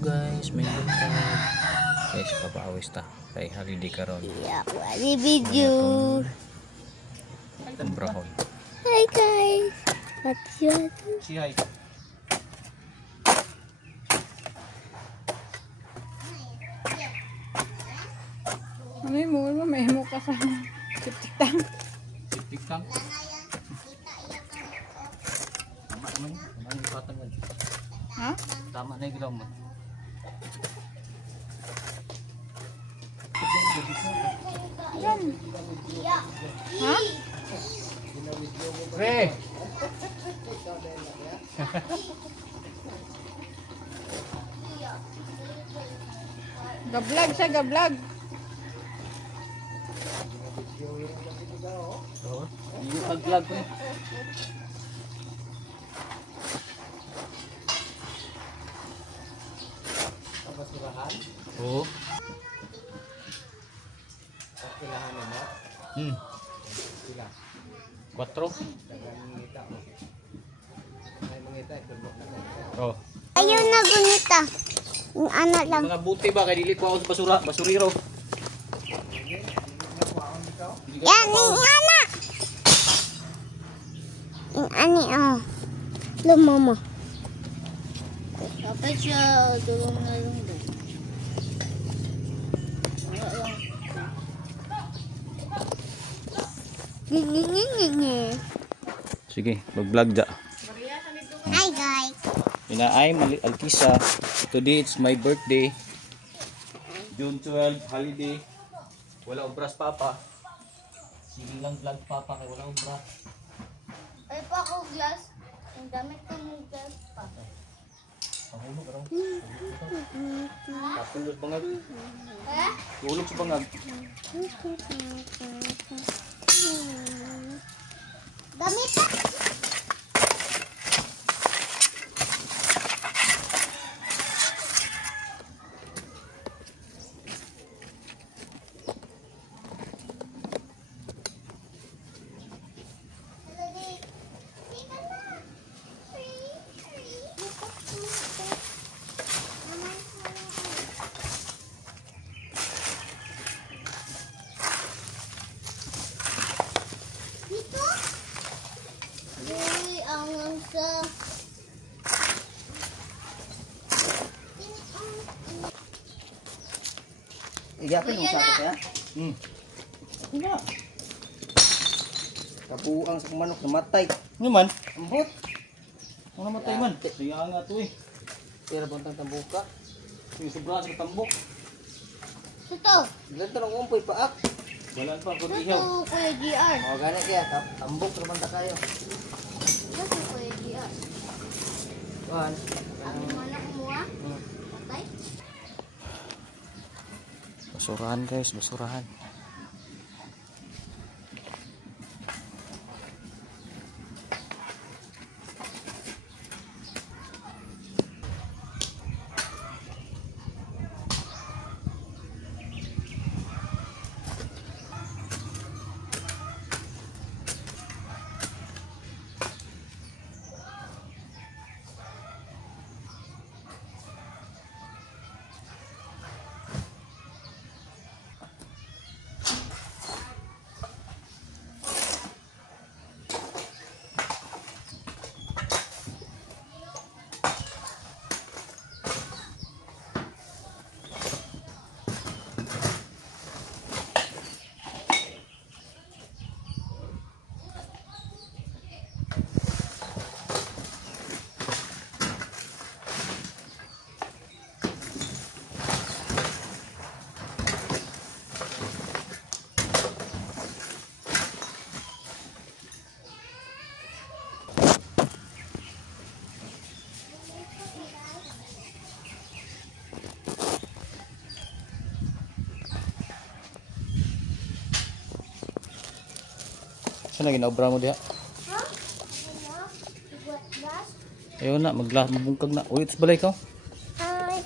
guys, may buntag. Guys, papaawis ta. Kay holiday karon. Yeah, wali video. Umbrahon. Hi guys. What's your Si hi. Ano mo may mo ka sa tiktik-tang. Tiktik-tang. Tama naman. Tama yung patangan. Ha? Tama na yung galaw mo. Yan. Ha? Pre! Gablag siya, gablag. Hindi pag-vlog ko eh. Oo. Hmm. 4. Oh. Ayaw na gunita. Yung anak lang. Mga buti ba kay dili ko ako sa basuriro. Yan, yung anak. Yung ani, oh. Lumama. Dapat siya, tulong na lang doon. Sige, mag-vlog da. Hi guys. Inaay Altisa. Today it's my birthday. June 12, holiday. Wala obras papa. Sige lang vlog papa kay wala obras. Ay pa ako glass. Ang damit ko ng glass pa. Mahulog raw. Tapos bangag. Eh? Hulog sa bangag. Damit pa. Igapin mo sa akin kaya? Nga. Kabuang sa manok namatay. Nga man. Ambot. Ano namatay man? Kaya nga to eh. Tira buntang tambuka. Yung sobra sa tambok. Ito. Ganito ng umpoy paak. Walan pa kung Ito, ihaw. Kuya GR. O gani kaya tambok naman ta kayo. Ito, Kuya GR. Kuhan. Ang mana kumuha? Patay? Basurahan guys, basurahan. Saan na ginaobra mo diha? Ha? Buat gas? Ayaw na, magbungkag na. Ulit sa balay ka. Ay,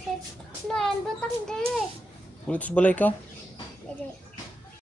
no, ang butang dere. Ulit sa balay ka.